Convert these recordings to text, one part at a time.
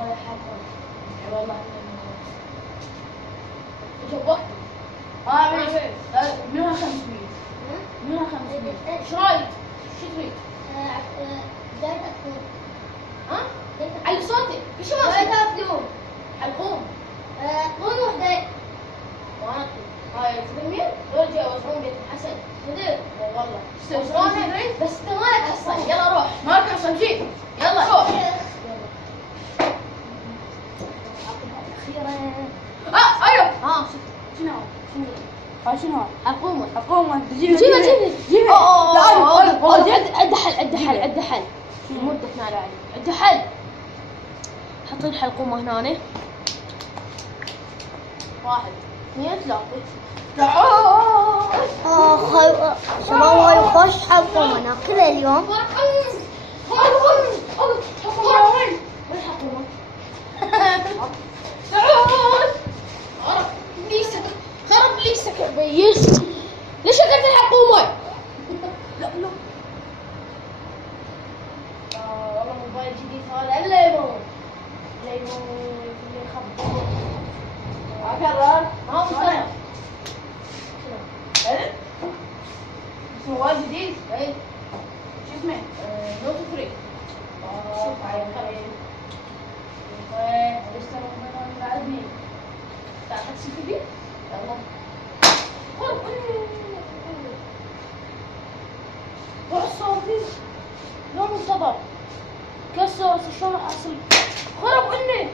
ولا حاجة. والله جبت ماشي. منها 500. منها 500. ايش رايك؟ شو تريد؟ بداية أفلام. ها؟ على صوتك. ايش ما بداية أفلام. حلقوم. قوم وحدة. وانا هاي تدمين دول جاي يوزعون بيت الحسن. صدق. والله يوزعونها بس انت مالك حصل. يلا روح. مالك حصل شيء. يلا روح. ايوه. شنو شنو حلقومه حلقومه جيبها. عد حل مدة نار عليه. عد حل. حطين حلقومه هنا. 1 2 3. شباب يخش حلقومنا كل اليوم. خرب لي سكبيس. ليش اكلت الحكومة؟ لا والله موبايل جديد هذا الليمون اللي يخبط. اكرر ما هو سنة. موبايل جديد. اي شو اسمه؟ نوت 3. شوف هاي اشتروا من بعدني. تعال تسيب فيه؟ يلا. وعصابي لا منتظر كسر شلون اصل خرب اني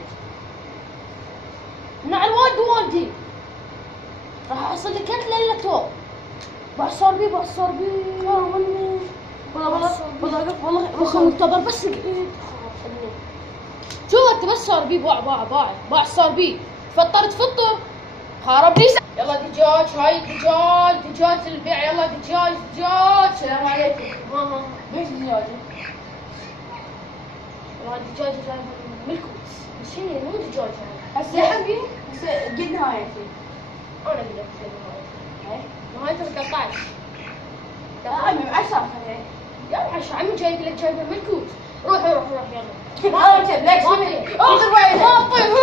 من على والدي راح اصل لك انت ليلة تو بعصر بي خرب اني والله منتظر بس شو انت بس صار بي باع صار بي فطرت فطر خرب لي. يلا دجاج هاي دجاج للبيع. يلا دجاج السلام عليكم. ليش دجاج؟ والله الدجاج جاي من ملكوت بس هي مو دجاج هسه يا حبيبي هسه قد نهايتي. انا قلت لك نهايتي 13. عمي 10 يلا 10 عمي جاي لك جاي من ملكوت. روح يلا. ما اطيب ليش؟ ما اطيب.